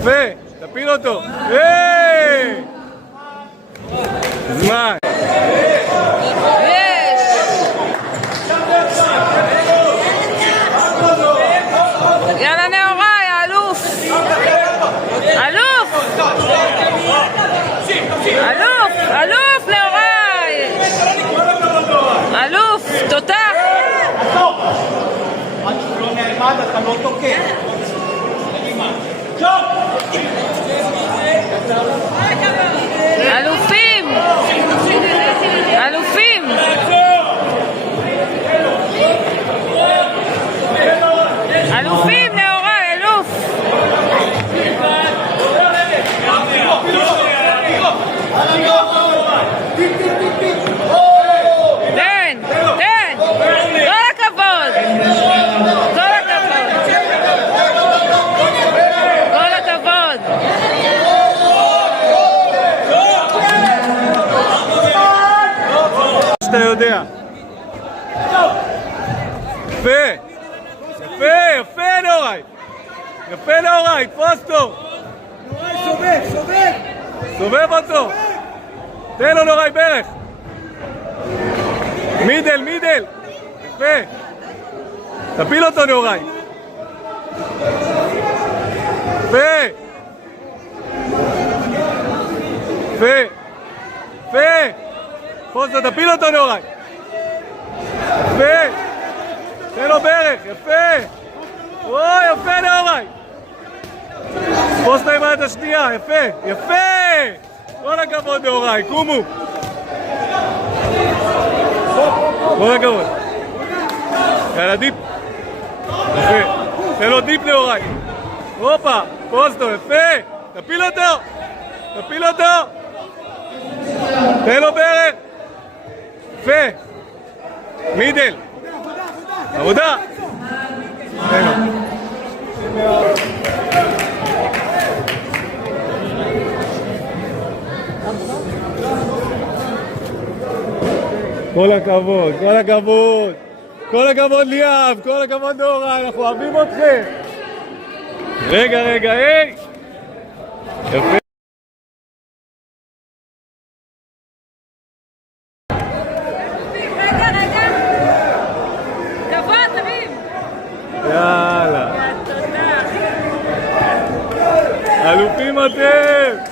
יפה, תפיל אותו. היי! זמן. יאללה נאורי, האלוף! אלוף! אלוף! אלוף נאורי! אלוף! תותח! עד שהוא לא נעמד אתה לא תוקף. אלופים! אלופים! אלופים נאורי, אלוף! תן! תן! כל הכבוד! כל הכבוד! כל הכבוד! שאתה יודע. יפה! יפה! יפה נוראי! יפה נוראי! תפוס אותו! סובב, סובב! סובב אותו! תן לו נוראי ברך! מידל, מידל! יפה! תפיל אותו נוראי! יפה! יפה! יפה! תפוס אותו, תפיל אותו נוראי! יפה! תן לו ברך! יפה! אוי, יפה נוראי! תפוס לו עם היד השנייה! יפה! יפה! כל הכבוד נוראי! קומו! כל הכבוד! יאללה דיפ! יפה! תן לו דיפ נוראי! הופה! תפוס לו! יפה! תפיל אותו! תפיל אותו! תן לו ברך! יפה! מידל! עבודה! תן לו! כל הכבוד, כל הכבוד! כל הכבוד ליאב, כל הכבוד נאורי, אנחנו אוהבים אתכם! רגע, רגע, היי! יפה! רגע, רגע! גבוה, תרים! יאללה! תודה! אלופים אתם!